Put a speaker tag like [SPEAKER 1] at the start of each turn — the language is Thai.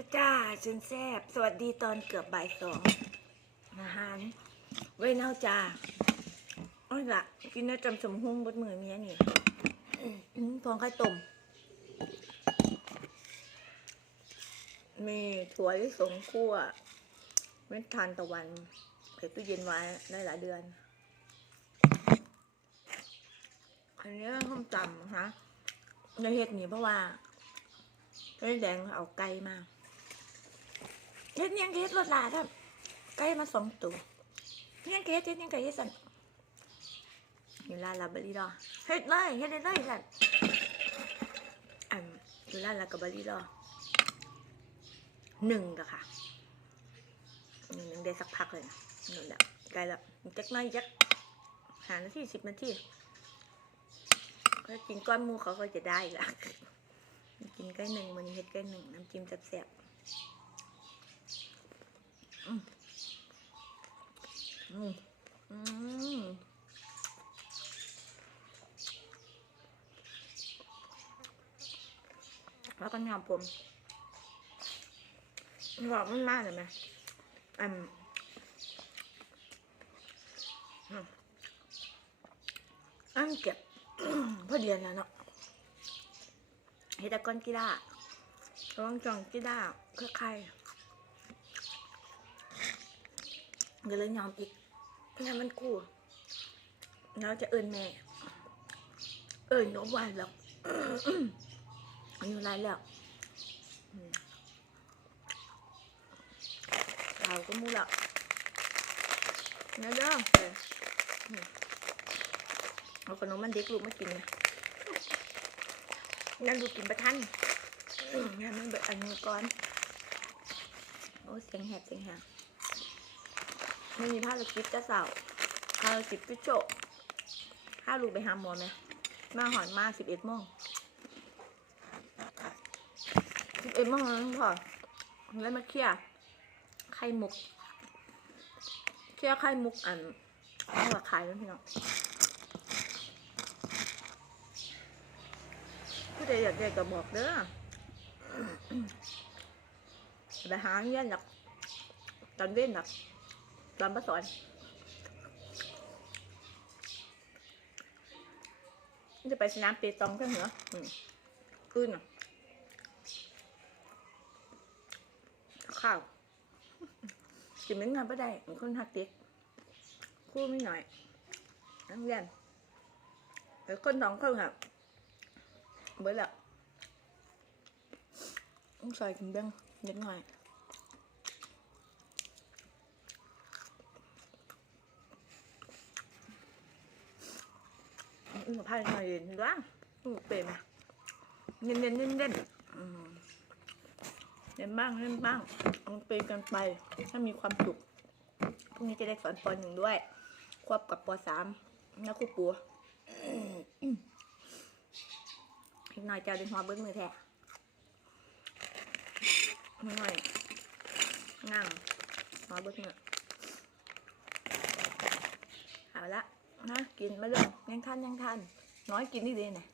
[SPEAKER 1] แล้วจ้าฉันแซบสวัสดีตอนเกือบบ่ายสองอาหารไว้เน่าจ้าอ้อยละกินน้ำจำสมหุ้งบดมือเมียนี่พอฟองไข่ต้มมีถั่วลิสงคั่วเม็ดทานตะวันเก็บตู้เย็นไว้ได้หลายเดือน อันนี้ข้าวจำนะคะในเฮ็ดนี่เพราะว่าไอ้แดงเอาไก่มาเฮ็ดยังเฮ็ดรถลาครับไก่มาสองตัวยังเฮ็ดเฮ็ดยังไก่เฮ็ดสันอยู่ร้าลาบริรอเฮ็ดเลยเฮ็ดได้เลยสันอันอยู่ร้าลากับบริรอหนึ่งกะค่ะหนึ่งยังได้สักพักเลยนะนั่นแหละไก่ละอีกจักหน้อยจักหานาทีสิบนาทีก็กินก้อนมูเขาก็จะได้ละกินไก่หนึ่งมันเฮ็ดไก่หนึ่งน้ำจิ้มแซ่บๆอืมอืมอืม แล้วก็ยอมผมบอกมันมากเลยไหมอืมอันเก็บพอเดียนแล้วเนาะเฮดก้อนกีฬาระวังจองกีฬาเพื่อใครก็เลยยอมอีกงั้นมันกูแล้วจะเอินแม่ เอินน้องวานแล้ว อายุไรแล้วเราก็มูแล้วนะเด้อเอออืมเอาขนมมันเด็กลูกมากินนะนั่นดูกินประทันอืมงั้นมันเบิดอันนี้ก่อน โอ้เสียงแหบเสียงแหบไม่มีผ้าลูกกิฟจะเสาผ้าลูกกิฟก็โจผ้าลูกไปหาหมอไหมมาหอนมาสิบเอ็ดโมง สิบเอ็ดโมงแล้วพอแล้วมาเคลียร์ไข่มุก เคลียร์ไข่มุกอันเอามาขายแล้วพี่น้องผู้ใดอยากได้ก็บอกเด้อไปหาเงี้ยหนักตอนเว้นหนักตอนประสอนจะไปสนามเปตองกันเหรออืมขึ้นอะ ข้าวกินไม่งานไม่ได้มืนคนหักเด็กคู่ไม่หน่อยนักเรียนแต่คนสองคนค่ะเบื่อละต้องใส่กินเบ้งนิดหน่อยอืมพายหน่อยเย็นด้วยอืมเปรมเย็นเย็นเย็นเย็น เล่นบ้างเล่นบ้างเอาเป็นกันไป ถ้ามีความสุขพรุ่งนี้จะได้สอนปหนึ่งด้วย ควบกับปสามนักครูปัวอีกหน่อยจะเป็นหัวเบิ้งมือแท้ไม่หน่อยนั่งหัวเบิ้งมือเอาละนะกินมาเลยยังทันยังทันน้อยกินนี่ดีเนี่ย